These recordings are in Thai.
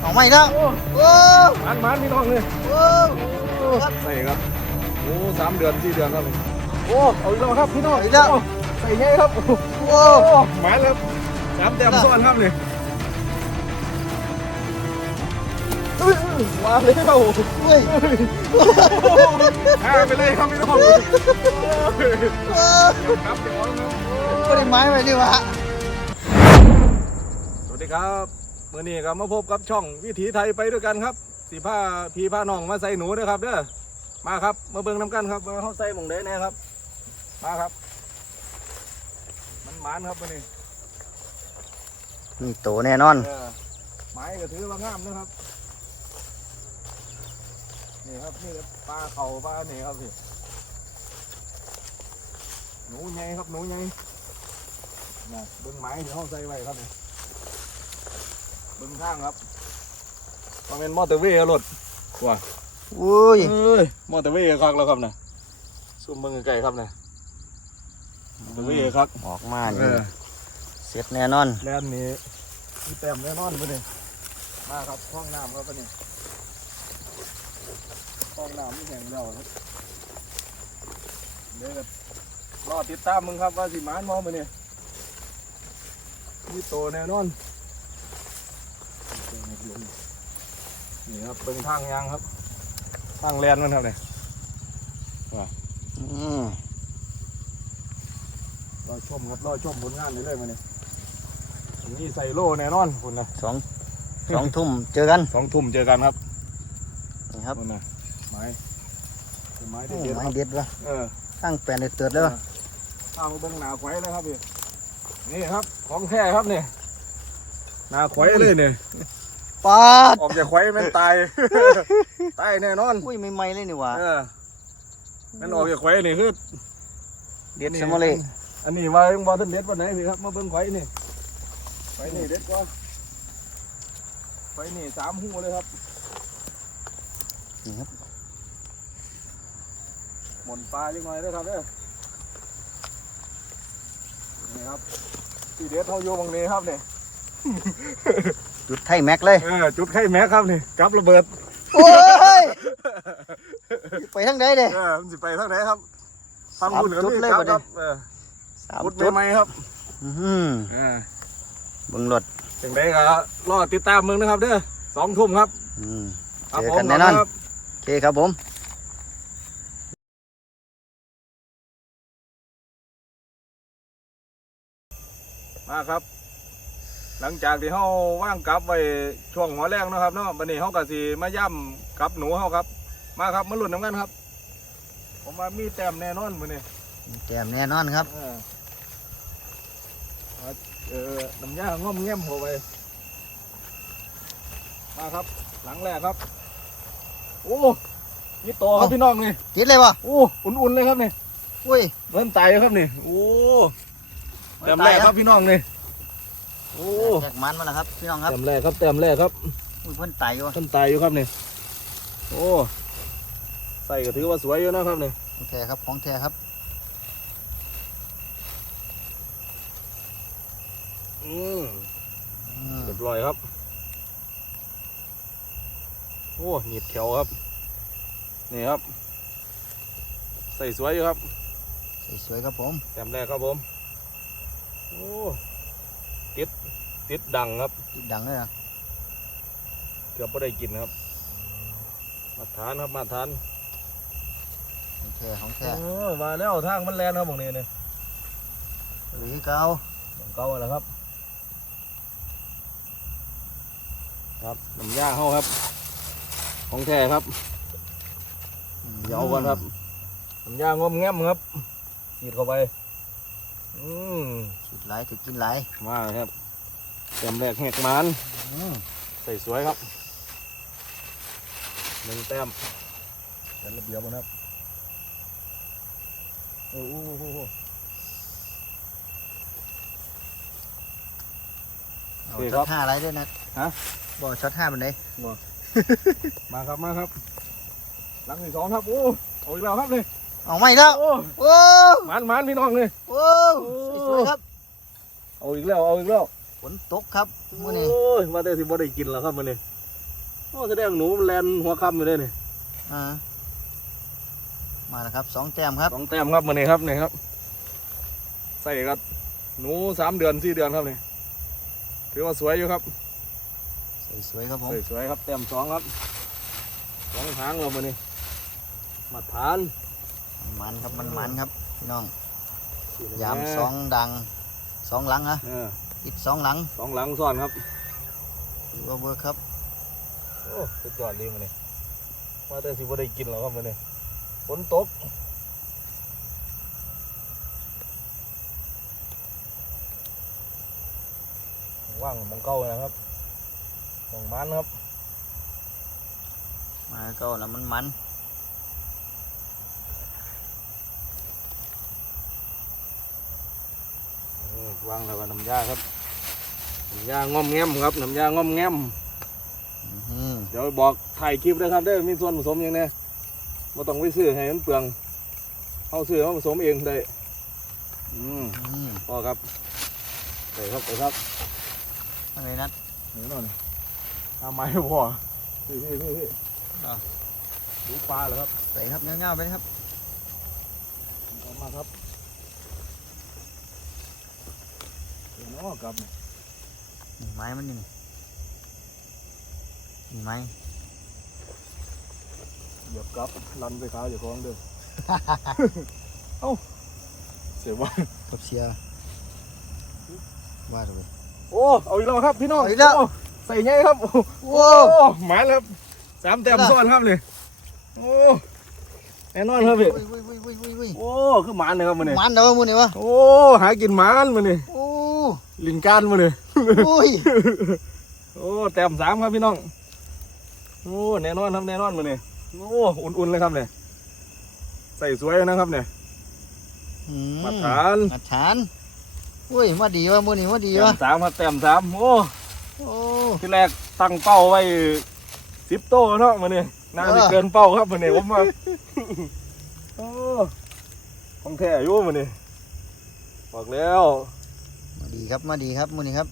เอาไม่แล้วโอ้โอ้มันมันพี่น้องเลยโอ้ครับใส่ครับ โอ้สามเดือนสี่เดือนครับโอ้เอาอีกแล้วครับพี่น้องเอาอีกแล้วโใส่ไงครับโอ้โอ้โอ้หมายแล้วสามแต้มซ้อนครับเลยเอ้ยมาเลยครับเฮ้ยหาไปเลยครับพี่น้องโอ้ครับเดี๋ยวเอาครับไม่ได้ไม้ไปดิวะสวัสดีครับ เมื่อนี้ก็มาพบกับช่องวิถีไทยไปด้วยกันครับสีผ้าพีผ้าน้องมาใส่หนูด้วยครับเด้อมาครับมาเบิ่งน้ำกันครับว่าเขาใส่หมองได้แน่ครับ มาครับ มันหมานครับมื่อนี้นี่โตแน่นอน เออไม้ก็ถือว่างามนะครับนี่ครับนี่ก็ปลาเขาปลาเนี่ยครับพี่หนูใหญ่ครับหนูใหญ่นะเบิ่งไม้ที่เขาใส่ไว้ครับนี่ เบิ่งทางครับว่าเป็นมอเตอร์เวย์รถว้าอุ้ยเอ้ยมอเตอร์เวย์คักแล้วครับนะซูมเบิ่งไกลๆครับนะมอเตอร์เวย์คักออกมาเอนี่อเสร็จแน่นอน แลนด์นี้มีแต้มแน่นอนปะเนี่ยมาครับห้องน้ำครับปะเนี่ยห้องน้ำไม่แข็งแล้วครับเดี๋ยวก็รอติดตามมึงครับว่าสิหมานมองมาเนี่ยมีโตแน่นอน นี่ครับเป็นทางยางครับทางแลนด์มันครับเนี่ยอืมรอชมครับรอชมผลงานเรื่อยๆมาเนี่ยนี่ใส่โล่แน่นอนคุณนะสองสองทุ่มเจอกันสองทุ่มเจอกันครับนี่ครับนั่นนะไม้เป็นไม้โอ้เด็ดๆคไม้รับเด็ดวะเออตั้งแปลนเตือดเลยวะข้าวเบิ้งหนาไข่เลยครับพี่นี่ครับ ของแท้ครับนี่หนาไข่เลยเนี่ย ปาดออกจากไข่แมันตาย ตายแน่นอน อุ้ยไม่ไหม้เลยนี่หวะเออแมันออกจากไข่นี่คือเด็ดสมอเลยอันนี้ว่ายังบอทันเด็ดวันไหนพี่ครับมาเบิ้งไข่นี่ไข่นี่เด็ดกว่าไข่นี่สามหูเลยครับนี่ครับหมุนปลาจังหน่อยเด้วยครับเด้อนี่ครับที่เด็ดเท่าโยบังนี้ครับเนี่ย จุดไทยแม็กเลยเออจุดไข่แม็กครับนี่กับระเบิดโอ้ยไปทางใดเด้ เออมันสิไปทางไหนครับฟังสามคุณกับจุดนี่เลยครับบัดนี้ครับเออสามพุดจุดใหม่ๆครับอื้อหือเออเบิ่งรถถึงได้ก็รอติดตามมึงนะครับเด้อสองทุ่มครับอืม ครับเจอผมกันแน่นอน ครับ โอเคครับผมมาครับ หลังจากที่เฮาว่างกลับไว้ช่วงหัวแรงเนาะครับเนาะบัดนี้เฮาก็สิมาย่ำกับหนูเฮาครับ มาครับมาลุ้นน้ำกันครับ ผมว่ามีแต้มแน่นอนมื้อนี้แจ่มแน่นอนครับเออมาเออน้ำยาง่อมแง้มเข้าไปมาครับ หลังแรกครับ โอ้นี่โตครับเอ้าพี่น้องนี่ติดเลยวะโอ้อุ่นๆเลยครับนี่อุ้ยเริ่มตายแล้วครับนี่โอ้แต้มแรกครับพี่น้องนี่ โอ้แจกมันมาแล้วครับพี่น้องครับแต้มแรกครับแต้มแรกครับอุ้ยเพิ่นตายอยู่ต้นตายอยู่ครับนี่โอ้ใส่ก็ถือว่าสวยอยู่นะครับนี่ของแท้ครับของแท้ครับอืมอืมเรียบร้อยครับ โอ้หนีบแขวครับ นี่ครับ ใส่สวยอยู่ครับสวยๆครับผมแต้มแรกครับผม โอ้ติด ติดดังครับ ติดดังเลยอะเกือบไม่ได้กินครับ มาทานครับมาทานของแท้ของเอแท้อมาแล้วทางมันแลนครับบางนี้เนี่ยหรือเก่าของเก่าแล้วครับ ครับน้ำยาเข้าครับ ของแท้ครับเดี๋ยวก่อนครับน้ำยางอมแง้มครับฉีดเข้าไป อืมสุดหลายถูกกินหลายมาเลยครับ แต้มแรกแหกมันอืมใส่สวยครับหนึ่งแต้มเป็นระเบียบนะครับโอ้โหเอาโอเคช็ครัอบตห้าอะไรด้วยนะฮะบ่ช็อตห้าเป็นไงมาครับมาครับหลังที่สองครับโอ้เอาอีกแล้วครับเลยเอาไม่แล้วโอ้โอ้มันมันพี่น้องเลยโอ้สวยๆครับเอาอีกแล้วเอาอีกแล้ว ฝนตกครับมื้อนี้โอ้ยมาได้สิบ่ได้กินแล้วครับมื้อนี้โอ้แสดงหนูมันแลนหัวคำอยู่เลยนี่อ่ามาแล้วครับสองแต้มครับสองแต้มครับมือนี้ครับนี่ครับใส่กับหนูสามเดือนสี่เดือนครับนี่ถือว่าสวยอยู่ครับสวยๆครับผมสวยๆครับแต้มสองครับสองหางเรามือนี้มาทานมันครับมันมันครับพี่น้องยามสองดังสองหลังฮะเออ ติดสองหลังสองหลังซ้อนครับถือว่าเวิร์คครับโอ้สุดยอดดีมือนี้ว่าแต่สิบ่ได้กินแล้วครับมือนี้ฝนตกว่างหมองเก้านะครับหมองมันครับมาก็แล้วมันมัน อืม วางแล้วก็น้ำยาครับน้ำยางอมแงมครับน้ำยางอมแงมอื้อหือเดี๋ยวบอกถ่ายคลิปด้วยครับได้อมีส่วนผสมอย่างเนี้ยไม่ต้องไปซื้อให้มันเปลืองเอาซื้อเอาผสมเองได้อืมอื้อพอครับไปครับไปครับอะไรนัดนี่หน่อยทำไมพอพี่พี่พี่พี่อะดูปลาเหรอครับไปครับเงี้ยวๆไปครับเอามาครับ เดี๋ยวน้อกลับเนี่ยนี่ไม้มันนี่นี่ไม้เหยียบกลับลันไปขาอย่าคล้องเด้อ เอ้าเสียว่ากับเชียร์ว่าเลยโอ้เอาอีกแล้วครับพี่น้องเอาอีกแล้วโใส่ไงครับโอ้โว้โอ้หมายแล้วครับสามแต้มซ้อนครับเลยโอ้แน่นอนครับพี่วุ้ยวุ้ยวุ้ยวุ้ยวุ้ยวุ้ยโอ้คือหมานเลยครับมันนี่มันเด้อมูนี่วะโอ้หากินหมานมันนี่โอ้ ลินการมันนี่อุ้ยโอ้แต้มสามครับพี่น้องโอ้แน่นอนครับแน่นอนมันนี่โอ้อุ่นๆเลยครับเนี่ยใส่สวยนะครับเนี่ยอืมมาทานมาทานอุ้ยมาดีวะมูนี่มาดีแต้วะมสามครับแต้มสามโอ้โอ้ที่แรกตั้งเป้าไว้สิบโต้เนาะมันนี่น่าจะเกินเป้าครับมันนี่ผมว่าโอ้ของแท้อยู่มันนี่บอกแล้วมา ดีครับมาดีครับมูนี่ครับ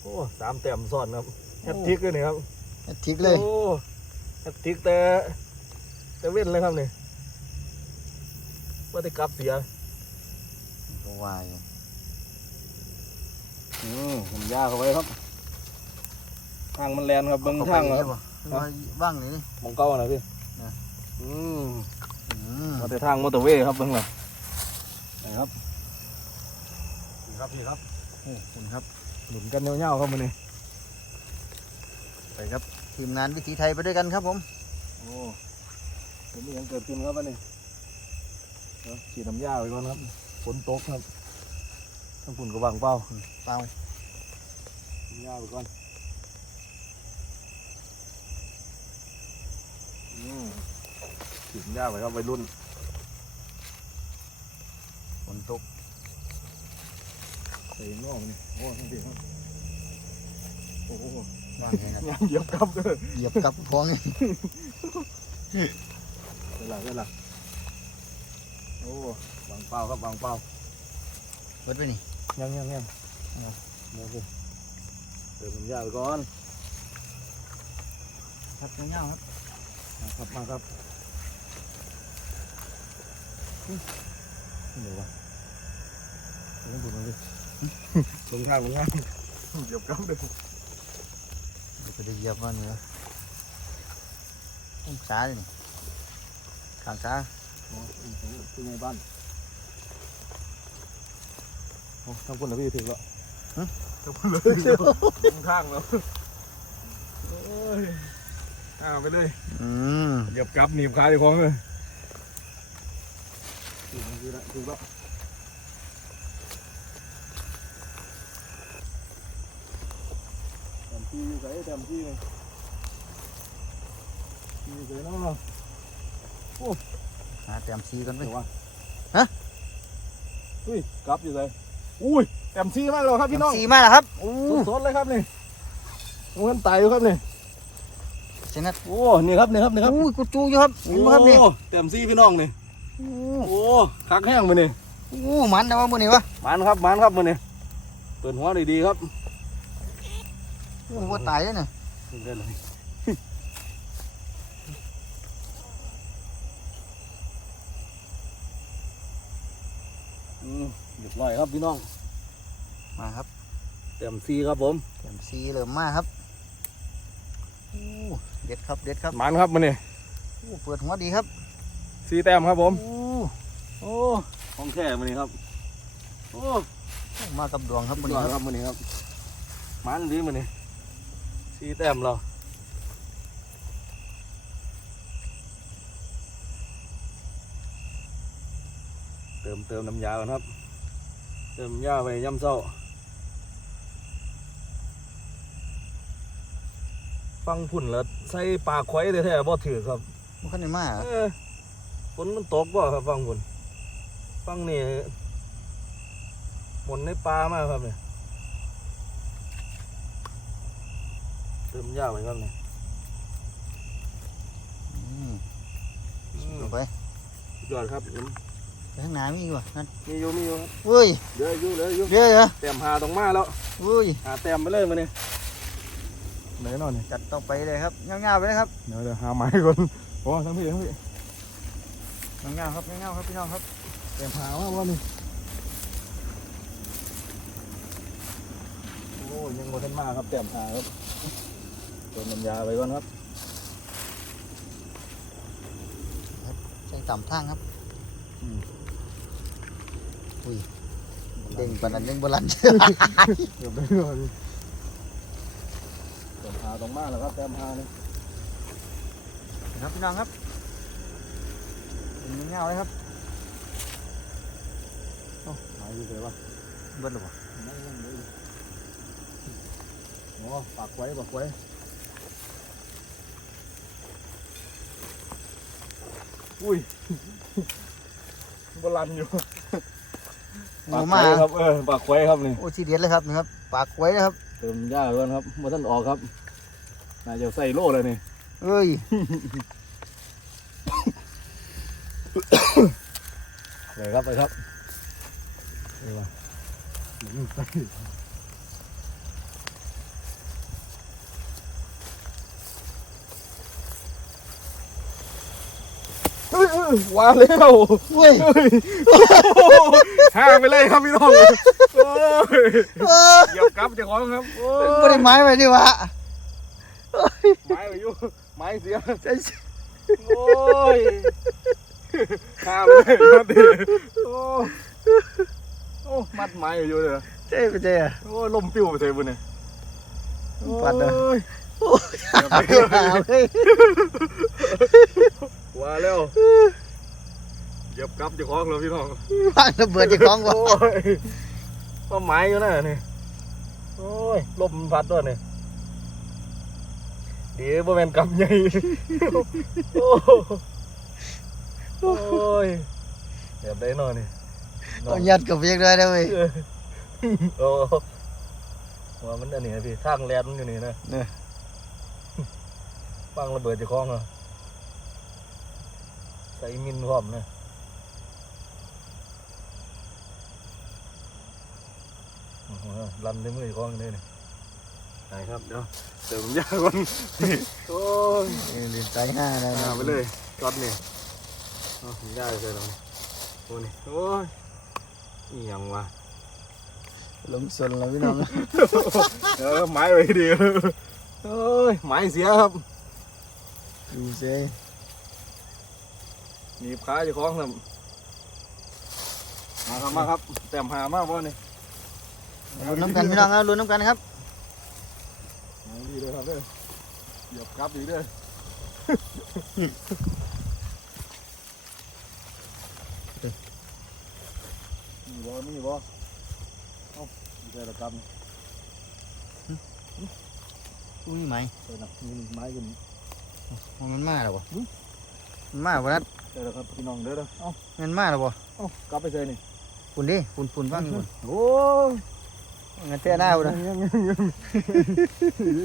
โอ้สามแต้มซ้อนครับแฮตทริกเลยนี่ครับทิกเลยโอ้แฮตทริกแต่แต่เว้นเลยครับนี่ว่าได้กลับเสียก็ว่าอยู่อืมผมยาเข้าไปครับทางมันแลนครับเบิ้งเข้ทางไปคใช่รับปะว่าว่างเลยนี่มองเก้านะพี่นะอืมอืมมาแต่ทางมอเตอร์เวย์ครับเบิ้งเลยนี่ครับนี่ ครับพี่ครับโอ้คุณครับหนุนกันเงาๆครับมันนี่ไปครับทีมงานวิถีไทยไปด้วยกันครับผมโอ้ผมมีอย่างเกิดขึ้นครับวันนี้เดี๋ยวฉีดน้ำยาไปก่อนครับฝนตกครับทั้งฝุ่นกระบังเปล่าเปล่าน้ำยาไปก่อนอืมฉีดน้ำยาไปครับวัยรุ่นฝนตก ใส่นอกนี่โอ้ทั้งทีครับโอ้โหว่างเลยนะงานเหยียบกับเด้อเหยียบกับพวงนี่เวลาเวลาโอ้วางเปล่าครับวางเปล่าเบิดไปนี่ยังยังยังเอาโมกุเติมน้ำยาไปก่อนครับเงี้ยวๆครับมาครับมาครับอื้อเดี๋ยววะลงบุญมาดิ ลงทางลงทางเหยียบกับเด้อเดี๋ยวจะได้เหยียบมันเหรอองศาเลยนี่ข้างศาโอ้ยเป็นไงบ้านโอ้ทำคนละพี่ถึงแล้วทำคนละพี่ลงทางแล้วโอ้ยอ้าวไปเลยอืมเหยียบกับหนีบขาอยู่ของเลยถูกแล้วถูกแล้ว ต็มที่อยู่เต็มที่เลยที่อยู่เนาะหาแต้มซีกันไปเดี๋ยวว่าฮะเฮ้ยกลับอยู่ไหนอุ้ยเต็มที่มากเลยครับพี่น้องซีมากแล้วครับสดๆเลยครับนี่เงินไตอยู่ครับนี่เชนัดโอ้นี่ครับนี่ครับนี่ครับอุ้ยกูจูอยู่ครับเห็นไหมครับนี่เต็มที่พี่น้องนี่โอ้โอ้คักแห้งมานี่โอ้มันแต่ว่ามูนี่วะมันครับมันครับมันนี่เปิดหัวดีๆครับ โอ้ว่าตายแล้วเนี่ยนได้เลยอืมเรียบร้อยครับพี่น้อง มาครับ เต็มซีครับผม เต็มซีเริ่มมาครับอู้เด็ดครับเด็ดครับมันครับมันนี่อู้เปิดหัวดีครับซีแต้มครับผมอู้โอ้ของแท้มันนี่ครับโอ้มากับดวงครับมัวันนนี้นี้คครัรับบมันนี่ครับมันดีมันนี่ ซีแต้มเราเติมเติมน้ำยาก่อนครับ เติมน้ำยาไปย่ำเศร้าฟังพุ่นแล้วใส่ปากไข่เลยแท้บ่ถือครับมันขึ้นได้มาเออฝนมันตกบ่ครับฟังพุ่นฟังนี่หมนในปลามากครับเนี่ย ติมยาไปครับเนี่ยอืมอืมลงไปสุดยอดครับอืมไปข้างหน้ามีอีกว่ะนั่นมีอยู่มีอยู่ครับอุ้ยเดี๋ยวอยู่เดี๋ยวอยู่เดี๋ยวเหรอแต้มหาตรงมาแล้วอุ้ยหาแต้มไปเลยมาเนี่ยไหนนอนเนี่ยจัดต่อไปเลยครับเงาๆไปเลยครับเดี๋ยวเดี๋ยวหาไม้ก่อนโอ้ทั้งพี่ทั้งพี่เงาๆครับเงาๆครับพี่น้องครับแต้มหาว่าว่านี่โอ้ยังบ่ทันมาครับแต้มหาครับ เติมน้ำยาไปก่อนครับใช้ต่ำทางครับอืมอุ้ยเด้งปานนั้นยังโบราณเดี๋ยวไปก่อนแต้มหาตรงมาแล้วครับแต้มหาเนี่ยครับพี่น้องครับเป็นเงาเลยครับหายอยู่เลยวะเบิ้ลหรือเปล่านั่งนั่งเลยโอ้ปักไว้ปักไว้ อุ้ยบลันอยู่หปัมูกมาไว้ครับเออปักไว้ครับนี่โอ้ชีเด็ดเลยครับนี่ครับปากไว้นะครับ เติมหญ้าก่อนครับมาท่านออกครับน่าจะใส่โล่เลยนี่เอ้ยเลยครับไปครับนี่มาอืมใส่เฮ้ยเอ้ย ว่าแล้วเฮ้ยห่างไปเลยครับพี่น้องโอ้ยเออเหยียบกลับเจะของครับโอ้ยไม่ได้ไม้ไว้ดิวะไม้ไปอยู่ไม้เสียใช่โอ้ยห่างไปเลยมาดิโอ้โอ้มัดไม้ไปอยู่เลยใช่ไปใช่อะโอ้ยลมปิ้วไปใส่บุญเนี่ย ปัดเลย โอ้ ยโอ้ยเหยียบไปหาเลยว่าแล้วเหยียบกลับเจะของแล้วพี่น้องวางระเบิดจะคล้องวะโอ้ยก็ไม้อยู่นะนี่โอ้ยลมพัดด้วยนี่เดี๋ยวบ่แม่นกำใหญ่โอ้โอ้ยเดี๋ยวได้นอนนี่นอเอานยัดกับเพียงด้วยนะเว้ยโอ้ว่ามันอันนี้นะพี่ทางแลนมันอยู่นี่นะ เนี่ยฟังระเบิดจะคล้องเหรอใส่มินพร้อมนะโอ้โหลันในมือจะคล้องอยู่นี่นี่ไหนครับเดี๋ยวเติมยาก่อนนี่โอ้ยเออลืมใจห้านะหาไปเลยจอดนี่เอาผมยาไปเลยตรงนี้โอ้นี่โอ้ยอีหยังวะลมสนแล้วพี่น้องเออไม้ไว้ดีเอ้ยไม้เสียครับ ดูสิหนีบขาเจะคล้าของครับมาครับมาครับแต้มหามาบ่นี่ลุ้นน้ำกันพี่น้องครับลุ้นน้ำกันครับมาดีเลยครับเด้อเหยียบกลับอีกเด้อนี่บ่นี่บ่เอ้ามีแต่ละกำอุ้ยไหมใส่หนักนี่ไม้กัน มันมาแล้วบ่มันมาบ่นัดใส่แล้วครับพี่น้องเด้อเด้อเอ้ามันมาแล้วบ่เอ้ากลับไปใส่นี่คุณดิคุณคุณฟังอยู่โอ้ยงั้นเตะหน้าบ่นะยังยังยัง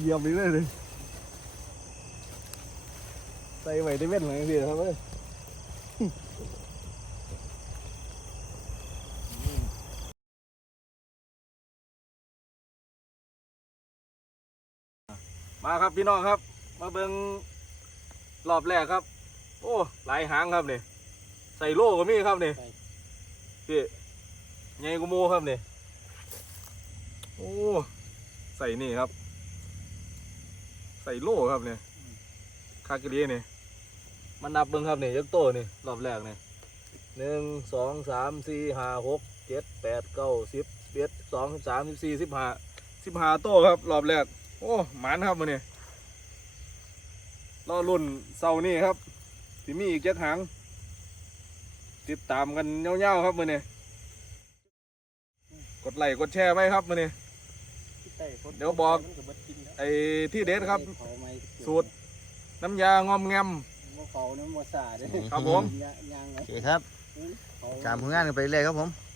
เหยียบอีกเลยเลยใส่ไว้ได้เว้นหลังสิครับเอ้ยมามาครับพี่น้องครับ มาเบิง รอบแรกครับ โอ้หลายหางครับเนี่ยใส่โล่ก็มีครับเนี่ยพี่ไงกูโมครับเนี่ยโอ้ใส่นี่ครับ ใส่โล่ครับเนี่ยคากรีนี่มันนับเบิ้งครับเนี่ยักโตนี่รอบแรกเนี่ยหนึ่งสองสามสี่ห้าหกเจ็ดแปดเก้าสิบสิบเอ็ดสองสิบสามสิบสี่สิบห้าสิบห้าโตครับรอบแรกโอ้หมานครับมันนี่ย รอรุ่นเสาร์นี่ครับสิมีอีกเจ็ดหาง ติดตามกันเงาๆครับมือนี่กดไลค์กดแชร์ไว้ครับมือนี่เดี๋ยวบอกไอ้ที่เด็ดครับ สูตรน้ำยางอมแงมเขาน้ำมอสาเด้ครับผมยางไงโอเคครับตามผลงานกันไปเรื่อยครับผมเ